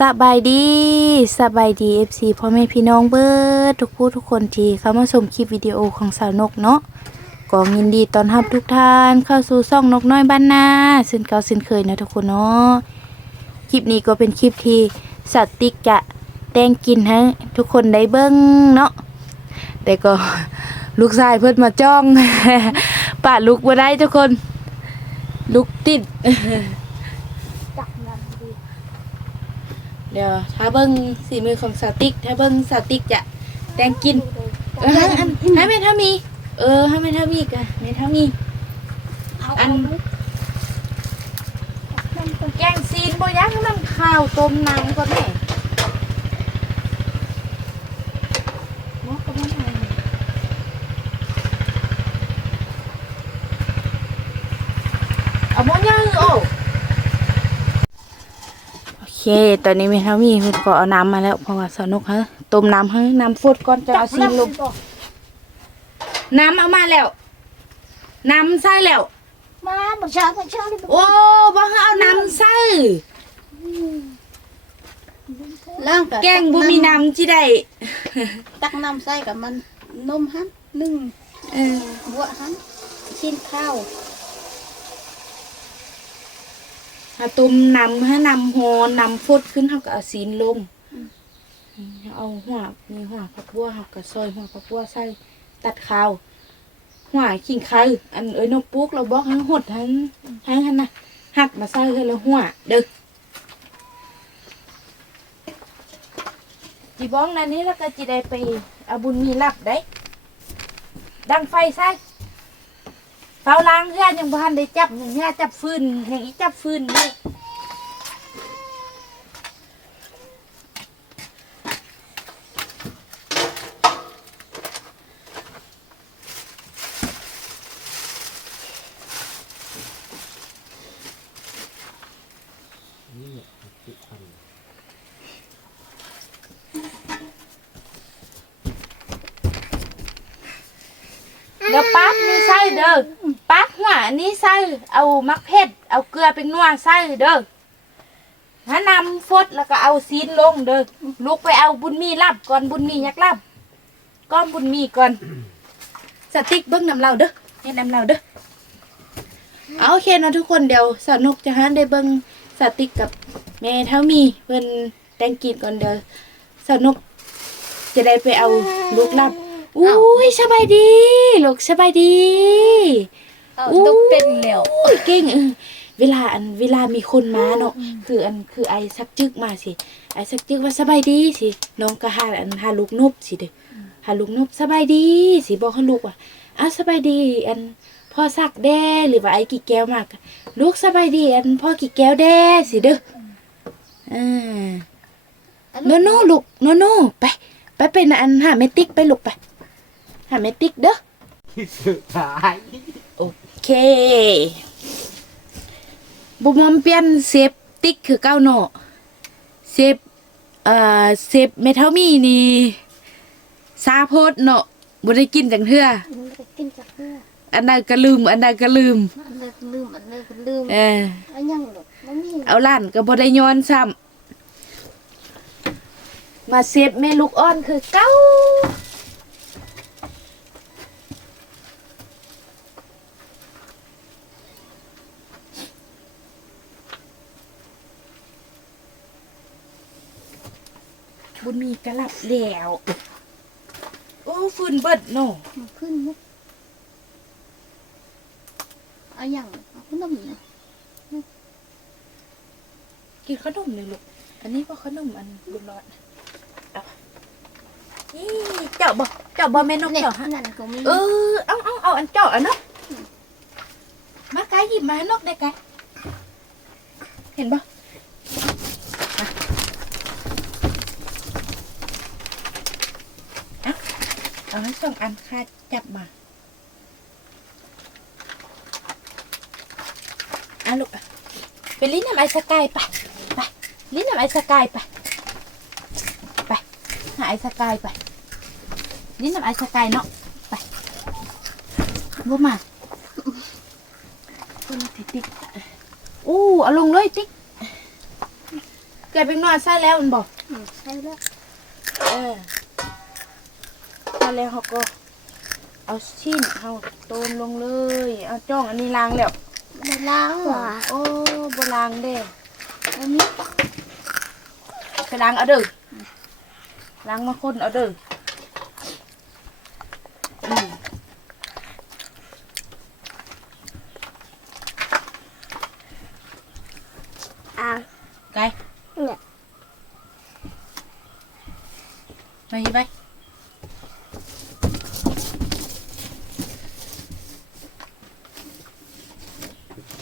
สบายดีสบายดีเอฟซีพ่อแม่พี่น้องเบิร์ดทุกผู้ทุกคนที่เข้ามาชมคลิปวิดีโอของสาวนกเนาะก็ยินดีตอนรับทุกท่านเข้าสู่ช่องนกน้อยบ้านนาซึ่งเก่าซึ่งเคยนะทุกคนเนาะคลิปนี้ก็เป็นคลิปที่สัตว์ติ๊กจะแต่งกินให้ทุกคนได้เบิ้งเนาะแต่ก็ลูกชายเพิ่นมาจ้องป้าลุกบ่ได้ทุกคน ลุกติด เดี๋ยวถ้าเบิ้งสีมือของสาวติ๊กถ้าเบิ้งสาวติ๊กจะแต่งกิน เออให้อันให้แม่เท่ามี เออให้แม่เท่ามีกันแม่เท่ามี อันแกงซีนบ่ยักน้ำข้าวต้มน้ำก่อนแม่หม้อก็บ่ได้เอาหม้อย่างโอ้โอเค ตอนนี้แม่เท่ามีเพิ่นก็เอาน้ำมาแล้วเพราะว่าสนุกฮะต้มน้ำให้น้ำฟดก่อนจะเอาซีนลงน้ำเอามาแล้ว น้ำใส่แล้ว มาบักชาบักชาดิโอ้บ่ให้เอาน้ำใส่ล่างกับแกงบ่มีน้ำที่ได้ตักน้ำใส่กับมันนมหันนึ่งเออบัวหันชิ้นข้าว เอาต้มนำให้นำหอนำฟดขึ้นเฮาก็เอาซีนลง เอาหัวมีหัวผักบัวเฮาก็ซอยหัวผักบัวใส่ตัดข้าวหัวขิงไข่อันเอ้ยนกปุ๊กเราบอกให้หดให้ให้หันนะหักมาใส่ให้แล้วหัวเด้อจีบ้องนั้นนี้แล้วก็จิได้ไปเอาบุญมีรับได้ดังไฟใส่ เฝ้าล้างเฮือนยังพันได้จับอย่างเงี้ยจับฟืนอย่างนี้จับฟืนนี่ เดี๋ยวปั๊บนี่ใส่เด้อ ปั๊บหัวนี่ใส่เอามักเพชรเอาเกลือเป็นนัวใส่เด้อถ้านำฟดแล้วก็เอาซีนลงเด้อลูกไปเอาบุญมีรับก่อนบุญมียักรับก้อนบุญมีก่อนสติ๊กเบิ้งนำเราเด้อเฮ็ดนำเราเด้อเอาโอเคเนาะทุกคนเดี๋ยวสนุกจะหาได้เบิ้งสติ๊กกับแม่เท่ามีเพิ่นแต่งกินก่อนเด้อสนุกจะได้ไปเอาลูกรับอุ้ยสบายดีลูกสบายดี เอาตกเป็นแล้วอุ้ยเก่งเออเวลาอันเวลามีคนมาเนาะคืออันคือไอสักจึกมาสิไอสักจึกว่าสบายดีสิน้องก็หาอันหาลูกนบสิเด้อหาลูกนบสบายดีสิบอกให้ลูกว่าอะสบายดี อันพ่อสักแด้หรือว่าไอ้กี่แก้วมากลูกสบายดีอันพ่อกี่แก้วแด้สิเด้ออ่าโนโน่ลูกโนโน่ไปไปเป็นอันหาเมติกไปลูกไปหาเมติกเด้อ สุดท้ายโอ เคบุมอมเปลี่ยนเซฟติ๊กคือเก้าเนาะเซฟเอ่อเซฟเมทัลมีนี่ซาโพดเนาะบ่ได้กินจังเทื่อมันก็กินจากเพื่ออันใดก็ลืม อันใดก็ลืม อันนี้ก็ลืม อันนี้ก็ลืม เอออันยังหรอกมันมีเอาล้านก็บ่ได้ย้อนซ้ำมาเซฟแม่ลูกอ่อนคือเก้า บุญมีกระลับแล้ว โอ้ฟืนเบิดเนาะมันขึ้นมุกเอายังเอาขนมนะกินขนมเลยลูก อันนี้ก็ขนมอันลูกน้อยเอานี่เจาะบ่เจาะบ่แม่นกเนี่ยเจาะฮะ นั่นก็มีเออ เอาเอาเอาอันเจาะอันเนาะมาไกายหยิบมาให้นกได้ไกายเห็นบ่มาเอา เอาให้สองอันค่าจับมาอะลูกอะไปลิ้นน้ำไอสกายไปไปลิ้นน้ำไอสกายไปไปหาไอสกายไปลิ้นน้ำไอสกายเนาะบ่มาคนละติ๊กติ๊กอู้เอาลงเลยติ๊กเกลือเป็นนัวใส่แล้วมันบอกอืมใส่แล้วเออใส่ แล้วเขาก็เอาชิ้นเอาโตนลงเลย เอาจ้องอันนี้ล้างแล้วบ่ล้างว่ะโอ้โบล้างเด้อันนี้ไปล้างเอาเด้อล้างมาคนเอาเด้ออืม อะ ไก่ เนี่ย ไปไป เฮ้ยเรียกแบบ เชฟบอติ๊กบุญรอดก็กินอันนี้นี่นมอันนี้นะ กิน บ่กินเอาสจ๊อกเขาก็บ่กิ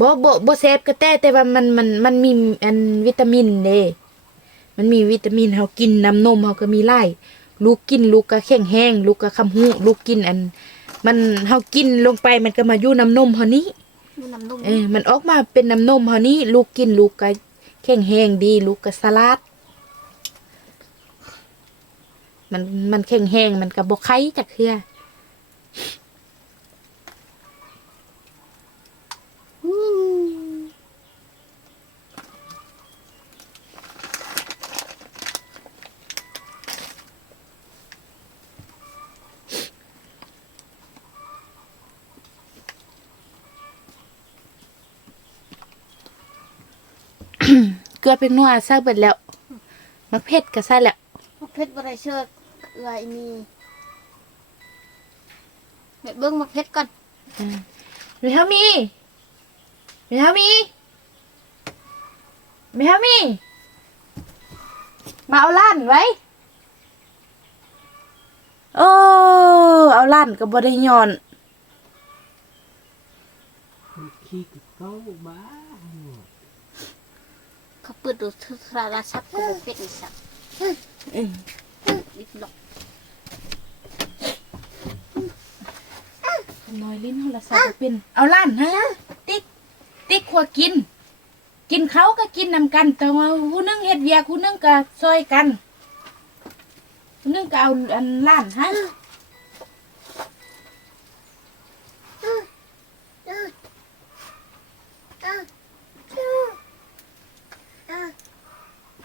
บ่บ่บ่แซ่บก็แต่แต่ว่ามันมันมันมีอันวิตามินเด้มันมีวิตามินเฮากินน้ำนมเฮาก็มีหลายลูกกินลูกก็แข็งแห้งลูกก็คำหูลูกกินอัน มันเฮากินลงไปมันก็มาอยู่น้ำนมเฮานี้มีน้ำนมเออมันออกมาเป็นน้ำนมเฮานี้ลูกกินลูกก็แข็งแห้งดี ลูกก็สลัดมันมันแข็งแห้งมันก็บ่ไข้จักเทื่ออืม เก ลือเป็นนัวซะเบิดแล้ว มักเผ็ดก็ซะแล้วมักเผ็ดบ่ได้เชิดเอื้อยมีแม่เบิ่งมักเผ็ดก่อนมีเฮามีมีเฮามีมีเฮามี มาเอาล้านไว้ โอ้เอาล้านก็บ่ได้ย้อน ขี้เก้าบ้า เปิดดูโทรศัพท์ก็บ่เป็ดนี่สักอืมลิบล็อกน้อยลิ้นโทรศัพท์บ่เป็นเอาล้านฮะติ๊กติ๊กขวากิน กินเขาก็กินนำกันแต่ว่าผู้นึงเฮ็ดเวียกผู้นึงก็ซอยกันผู้นึงก็เอาอันล้านฮะ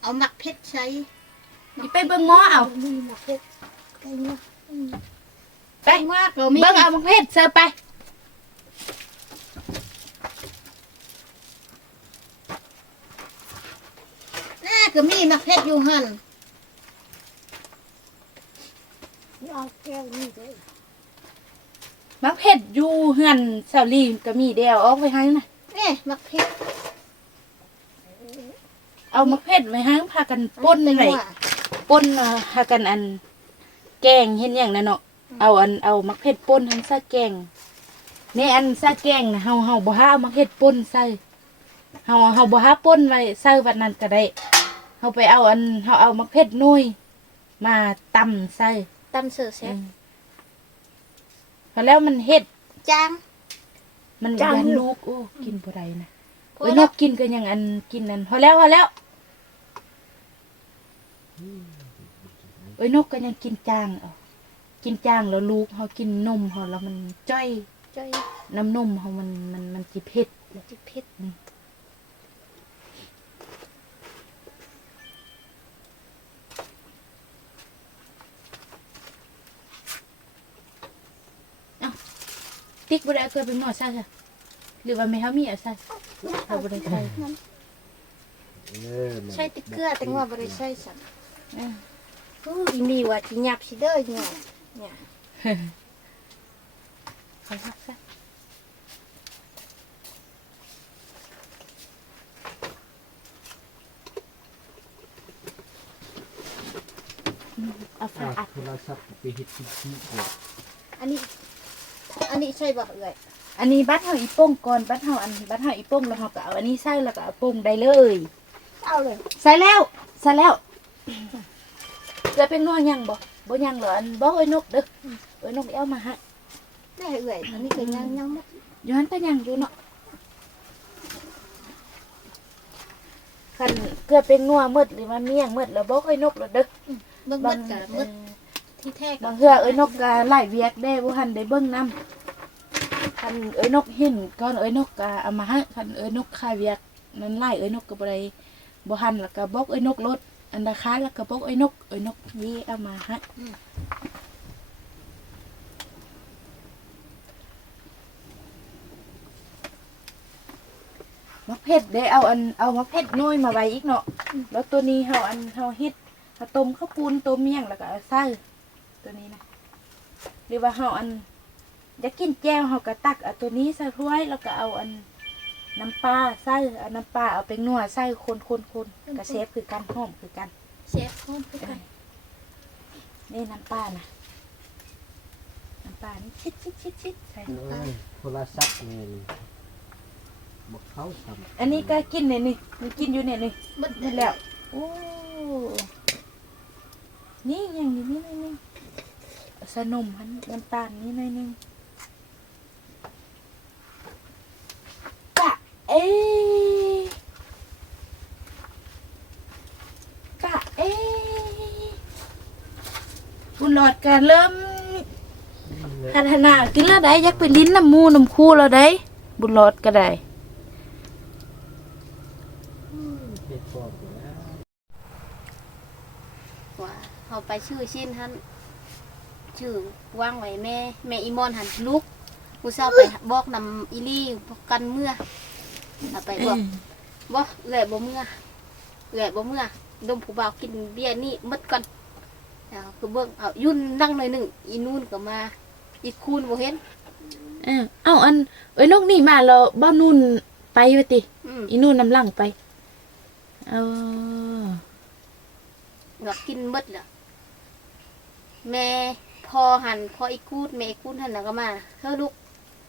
เอามักเผ็ดใช้นี่ไปเบิ่งหมอเอามีมักเผ็ดไก่เนาะไปมากเรามีเบิ่งเอามักเพชรเสิร์ฟไปน่าก็มีมักเผ็ดอยู่หั่นเอาแก้วนี่เลยมักเพชรอยู่เฮือนเสาลีก็มีเดียวออกไปให้นะเอ๊ะมักเผ็ด เอามักเพชรไว้ให้พากันป่นไว้ว่าป่นเอ่อพากันอัน แกงเห็นอย่างนั้นเนาะเอาอันเอามักเพชรป่นทั้งซะแกงในอันซะแกงนะเฮาเฮาบ่หาเอามักเพชรป่นใส่เฮาเฮาบ่หาป่นไว้ใส่วันนั้นก็ได้เฮาไปเอาอันเฮาเอามักเพชรนุยมาตำใส่ตำเสือแซ่บพอแล้วมันเฮ็ดจางมันจังยันลูลูกกโอ้กินบ่ได้นะ พอเอ้ยนแล้วกกินก็ยังอันกินอันพอแล้วพอแล้วเอ้ยนกก็ยังกินจางเอากินจางแล้วลูกเขากินนมเขาแล้วมันจ้อยจ้อยน้ำนมเขามันมันมันจิเผ็ด จิเผ็ดติ๊กบ่ได้เอาเคยเป็นหนวดใส่ค่ะหรือว่าไม่เขามีเอาใส่เรา บ่ได้ใส่เออใช้ติ๊กเกอร์แต่ว่าบ่ได้ใช้สักเอออู้อีมีว่าสิหยับสิเด้อเนี่ยเนี่ยเขาซักซะอืมเอาฝาอะอัดโทรศัพท์ไปเฮ็ดขี้ขี้ก่อนอันนี้ อันนี้ใช่บ่เอ่ย อันนี้บัตรเฮาอีโป้งก่อนบัตรเฮาอันบัตรเฮาอีโป้งแล้วเฮาก็เอาอันนี้ใส่แล้วก็เอาโป้งได้เลยเอาเลยใส่แล้วใส่แล้วจะเป็นนัวยังบ่บ่ยังเหรออันบอกไอ้นกเด้อไอ้นกเอามาให้ได้เอื่อยอันนี้ก็ยังยังหมดย้อนก็ยังอยู่เนาะคันเกลือเป็นนัวมืดหรือว่าเมี่ยงมืดแล้วบอกไอ้นกแล้วเด้อเบิ่งบาเบิงดกับเอเบิดอที่แท้กับาบงเทื่อเอ้ยนกก็ไล่เวียกได้บ่ทันได้เบิ่งนํ คันเอ้ยนกเห็นก่อนเอ้ยนกก็เอามาให้คันเอ้ยนกคายเวียกนั้นไล่เอ้ยนกก็บ่ได้บ่ทันแล้วก็บอกเอ้ยนกรถอันดาคาแล้วก็บอกเอ้ยนกเอ้ยนกนี่เอามาให้มะเพ็ดได้เอาอันเอามะเพ็ดน้อยมาไว้อีกเนาะแล้วตัวนี้เฮาอันเฮาเฮ็ดเฮาต้มข้าวปูนต้มเมี่ยงแล้วก็เอาใส่ตัวนี้นะหรือว่าเฮาอัน อยากกินแจ่วเฮาก็ตักเอาตัวนี้ใส่ถ้วยแล้วก็เอาอันน้ำปลาใส่เอาน้ำปลาเอาไปนัวใส่คนคนคนกระเชฟคือกันหอมคือกันเชฟพร้อมคือกันนี่น้ำปลานะน้ำปลานี่ชิดชิดชิดชิดใส่เอ้ยโทรศัพท์นี่บอกเขาทอันนี้ก็กินเนี่ยนี่มันกินอยู่เนี่ยนี่เบิดนี่แล้วโอ้นี่อย่างนี้นี่หน่อยหนึงสนมพันน้ำตาลนี่หน่อยหนึงกะ เอกะเอบุญหลอดกันเริ่มำพัฒนาขึ้นแล้วได้ยักไปลิ้นน้ำมูน้ำคู่แล้วได้บุญหลอดก็ได้ เฮ็ดฟอร์มอยู่แล้วว่าเฮาไปชื่อชิ้นหันชื่อวางไว้แม่ แม่อีมอนหันลูกกูเศร้าไปบอกนำอีลี่กันเมื่อ เอาไปบอกบ่เอื่อยบ่เมื่อเอื่อยบ่เมื่อดมผู้บ่าวกินเบียร์นี่หมดก่อนแล้วคือเบิ่งเอายุ่นนั่งหน่อยหนึ่งอีนู่นก็มา อีคูนบ่เห็นเออเอาอัน เอ้ยนกนี่มาแล้วบ้านุ่นไปวะติ อืมอีนู่นนำหลังไป เออ ก็กินหมดแล้วแม่พอหันพออีคูดแม่อีคูดหันแล้วก็มาเธอลูก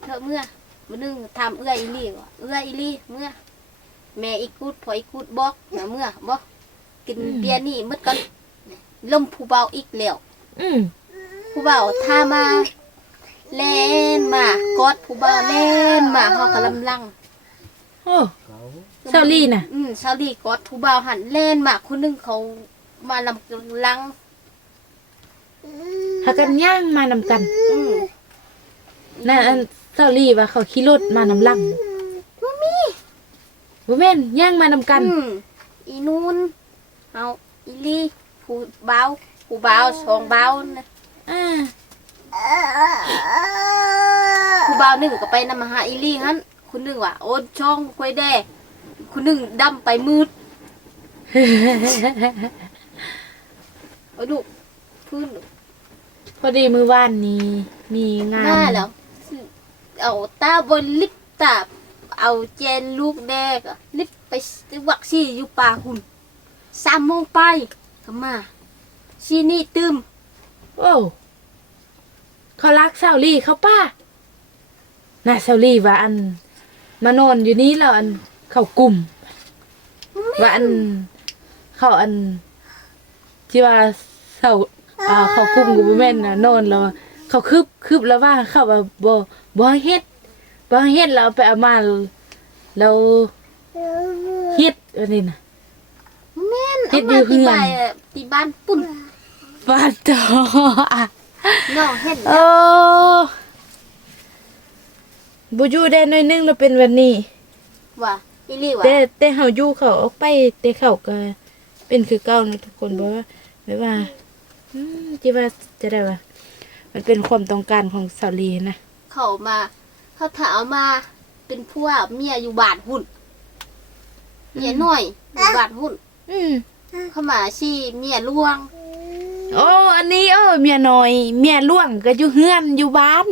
เธอเมื่อ มื้อนึงถามเอื้อยอีลี่ว่าเอื้อยอีลี่เมื่อ แม่อีคูดพออีคูดบอกนะเมื่อบ่กินเบียร์นี่หมดก่อนลมผู้บ่าวอีกแล้วอืมผู้บ่าวท่ามาเล่นมากอดผู้บ่าวเล่นมาเฮากะลำลัง โอ้เขาเซาลี่น่ะ อืมชาวลีกอดผู้บ่าวหันเล่นมาคนหนึงเขามาลำลัง หากันย่างมานำกันอืม นั่นอัน เซาลี่ว่าเขาขี่รถมานำหลังบ่มีบ่แม่นย่างมานำกัน อืมอีนูนเอาอีลีผู้บ่าวผู้บ่าวสองบ่าวนะอ่าผู้บ่าวหนึ่งก็ไปนำมาหาอีลีหันคนหนึงว่าโอนช่องควยแดคนหนึงดำไปมืดเอาดูพื้นพอดีมือว่านนี้มีงานหน้าแล้ว เอาตาบนลิปตาเอาเจนลูกแดกลิปไปวักซี่อยู่ป่าหุ่นสามโมงไปก็มาชีนี่ตึมโอ้เขารักเซาลี่เขาป้าน่ะเซาลี่ว่าอัน มานอนอยู่นี้แล้วอันเขากลุ่มว่าอัน เขาอันที่ว่าเสาอ่าเขากลุ่มกูบ่แม่นน่ะนอนแล้ว เขาคืบคืบแล้วว่าเขาว่าบ่บ่ให้เฮ็ดบ่ให้เฮ็ดแล้วเอาไปเอามาแล้วเฮ็ดอันนี้น่ะแม่นติเอาดอยู่มาเฮือนที่บ้านที่บ้านปุ่นปาตออะน้องเห็นโอ้บ่อยู่ได้หน่อยนึงแล้วเป็นวันนี้ว่าอีลี่ว่าแต่แต่เฮาอยู่เขาออกไปแต่เขาก็เป็นคือเก่านะทุกคนบอกว่าแบบว่าอืมที่ว่าจะได้ว่า มันเป็นความต้องการของสาวลีนะเขามา เขาถามมาเป็นพวกเมียอยู่บ้านหุ่นเมียน้อยอยู่บ้านหุ่นอืมเขามาชีเมียล่วง โอ้ อันนี้โอ้เมียน้อย เมียล่วงก็อยู่เฮือนอยู่บ้าน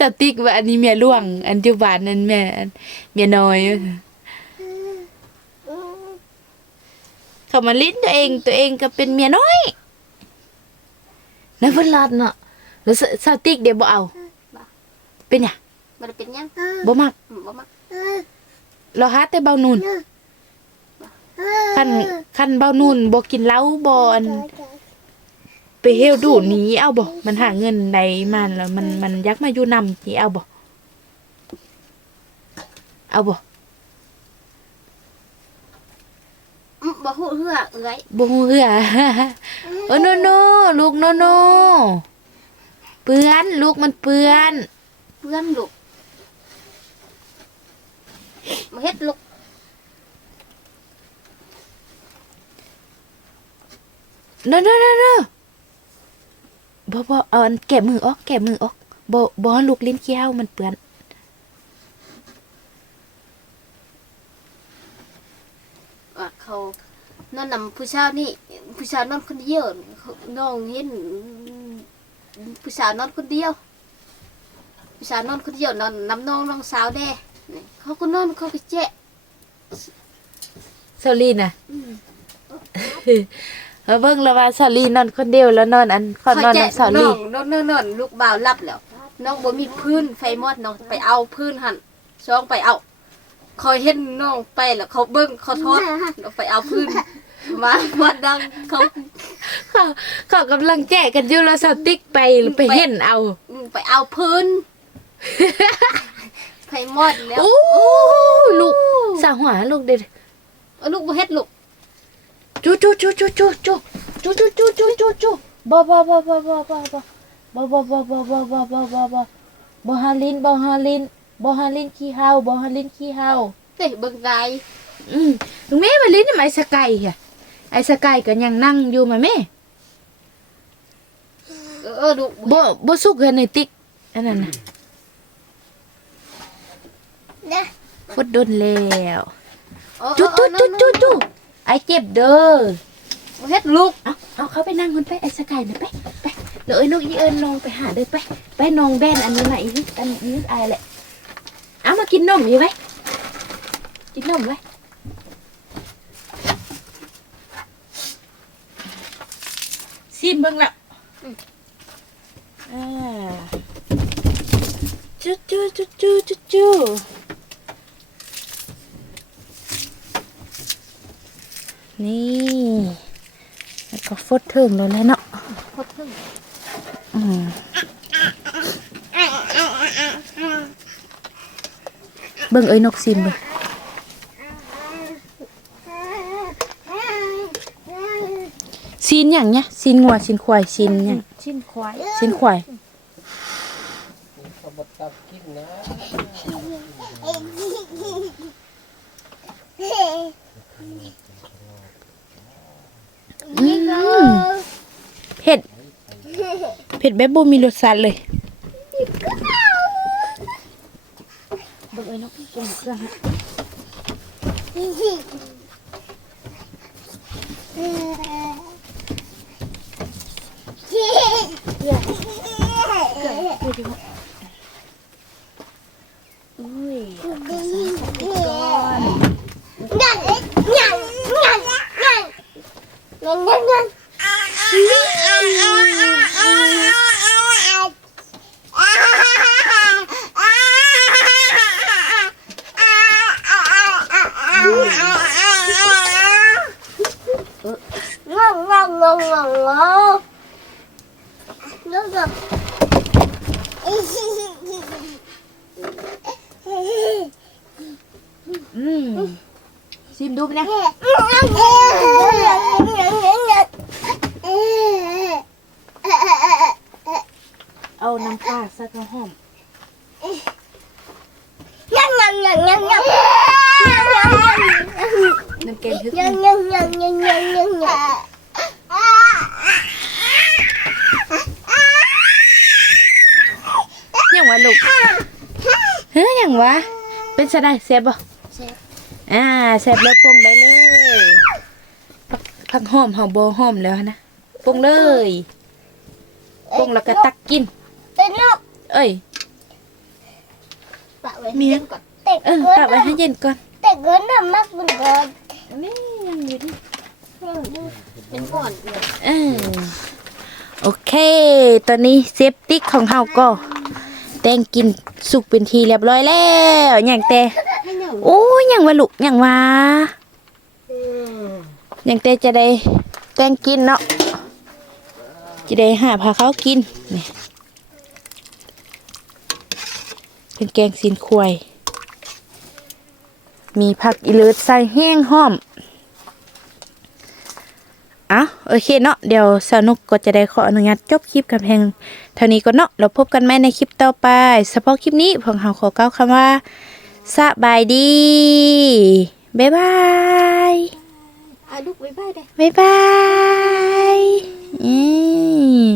สติกว่าอันนี้เมียล่วง อันอยู่บ้านนั่นแม่อันเมียน้อยเขามาลิ้นตัวเองตัวเองก็เป็นเมียน้อย แล้วเพิ่นรอดเนาะแล้วสสติกเดี๋ยวบ่เอาเป็นหยังมันเป็นหยังบ่มักอืมบ่มักเราหาแต่เบานูนคันคันเบานูนบ่กินเหล้าบ่อันไปเฮลดูหนีเอาบ่มันหาเงินใดมาแล้วมันมันยักมาอยู่นำนี่เอาบ่เอาบ่ อืม บ่ฮู้เฮือเอื้อยบ่ฮู้เหือโอ้โนโนลูกโนโนเปื้อนลูกมันเปื้อนเพื่อนลูกมาเฮ็ดลูกโนโนโนโนบ่บ่เอาอันแกะมือออกแกะมือออกบ่บ่ให้ลูกลิ้นเคี้ยวมันเปื้อน ว่าเขานอนนำ ผู้ชายนี่ผู้ชายนอนคนเดียวเขาน้องเห็นผู้ชายนอนคนเดียว ผู้ชายนอนคนเดียวนอนนำน้องน้องสาวแด่นี่เขาก็นอนเขาก็แจ๊ะเซาลีน่ะอืมเออเบิ่งแล้วว่าเซาลีนอนคนเดียวแล้วนอนอันขอนอนแจ๊ะกับเซาน้ลีองนอนนอนนอนลูกบ่าวรับแล้วน้องบ่มีพื้นไฟมอดน้องไปเอาพื้นหั่นช่องไปเอาคอยเห็นน้องไปแล้วเขาเบิ่งเขาทอดแล้วไปเอาพื้น มามาดังเขาเขาเขากำลังแจกกันอยู่แล้วเซาติ๊กไปไปเห็นเอาอืมไปเอาพื้นไฟมอดแล้วโอ้ลูกสาวหัวลูกเด็ดเอาลูกบ่เฮ็ดลูกจูจูจูจูจูจูจูจูจูจูจูจูบ่บ่บ่บ่บ่บ่บ่บ่บ่บ่บ่บ่บ่บ่บ่บ่บ่ฮาลินบ่ฮาลินบ่ฮาลินขี้เฮาบ่ฮาลินขี้เฮาเด้เบิ่งได้อืมลุงแม่มาลินไอ้สกายค่ะไอ้สกายก็ยังนั่งอยู่มาแม่เออเออลูกบ่บ่สุกกันในติ๊กอันนั้นน่ะเนี่ยฟดโดนแล้วเออเอจูอเอจูอจูจูจูไอ้เจ็บเด้อบ่เฮ็ดลูกเอาเอาเขาไปนั่งคนไปไอ้สกายน่ะไปไปเดี๋ยวไอ้นกอีเอิญนองไปหาเด้อไปไปนองแบนอันนั้นน่ะอีอันนี้อายแหละเอามากินนมอยู่ไว้กินนมไว้ ซิมเบิ่งละอ่าจูจูจูจูจูจูนี่แล้วก็ฟดถึงแล้วแหละเนาะพดถึงอืมเบิ่งเอ้ยนกซิมเบิ่ง ซีนหยังเนี่ยซีนงัวซีนควายซีนหยังชิ้นควายซีนควายเขาบดตับกินนะอืมเผ็ดเผ็ดแบบบ่มีรสชาติเลยเบิ่งเอ้ยนกปรุงเครื่องฮะอุ้ nhanh nhanh nhanh nhanh nhanh. Nhanh เฮ้ยยังวะ เป็นสะได้เสียบบ่แซ่บอ่าแซ่บแล้วปรุงได้เลยผักผักหอมหอมโบหอมแล้วนะปรุงเลยปรุงแล้วก็ตักกินเอ้ยปะไว้ให้เย็นก่อนเออตักไว้ให้เย็นก่อนแต่เกินน่ะมากเหมือนกันนี่ยังอยู่ดิเป็นก่อนเลยเออโอเค ตอนนี้เซฟติ๊กของเฮาก็แตงกินสุกเป็นทีเรียบร้อยแล้วอย่างแต่ให้ยอยยังวะลูกยังวะยังแต่จะได้แตงกินเนาะจะได้หาพาเขากินนี่เป็นแกงซีนควายมีผักอีเลิศใส่แห้งห้อม อะโอเคเนาะเดี๋ยวสาวนุกก็จะได้ขออนุญาตจบคลิปกับเพลงเท่านี้ก็เนาะเราพบกันใหม่ในคลิปต่อไปเฉพาะคลิปนี้พวกเราขอกล่าวคำว่าสบายดีบ๊ายบายอะลูกบ๊ายบายเด้บ๊ายบายอืม